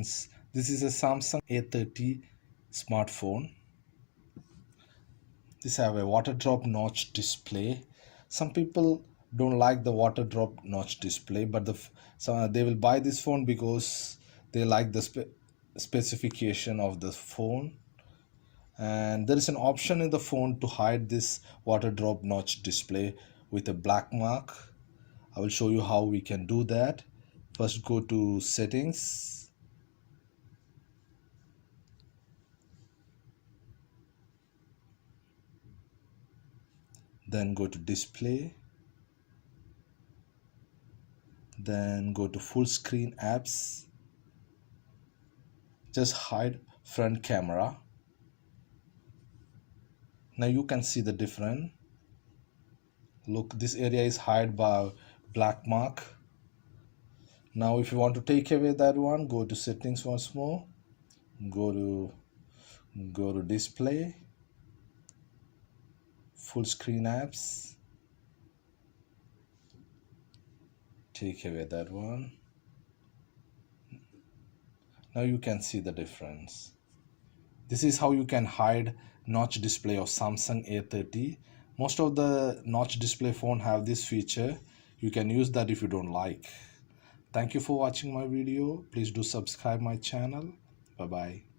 friends, this is a Samsung A30 smartphone. This have a water drop notch display. Some people don't like the water drop notch display, but so they will buy this phone because they like the specification of the phone. And there is an option in the phone to hide this water drop notch display with a black mark. I will show you how we can do that. First, go to settings, then go to display, then go to full screen apps, just hide front camera. Now you can see the difference. Look, this area is hide by black mark. Now if you want to take away that one, go to settings once more, go to display, full screen apps, take away that one. Now you can see the difference. This is how you can hide notch display of Samsung A30. Most of the notch display phone have this feature. You can use that if you don't like. Thank you for watching my video. Please do subscribe my channel. Bye bye.